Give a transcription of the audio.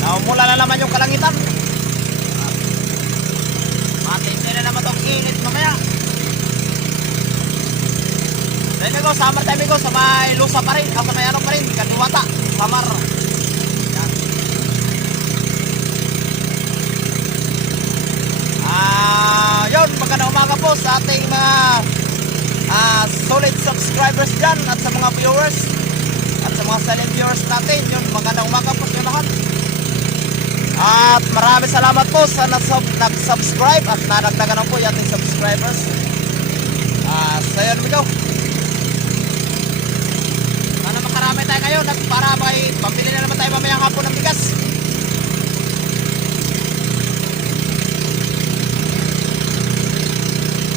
Naumula na naman yung kalangitan. Matindi na naman itong init mamaya. Dahil ko, summer time ko, sa may lusa pa rin. Sa may ano pa rin, Kadiwata, Samar. Yan. Yun, magandang umaga po sa ating mga solid subscribers dyan at sa mga viewers at sa mga silent viewers natin. Yun, magandang umaga po sa lahat. At maraming salamat po sa nag-subscribe at nadagdagan na po yung ating subscribers. So yun, ikaw. Sana makarami tayo ngayon at para may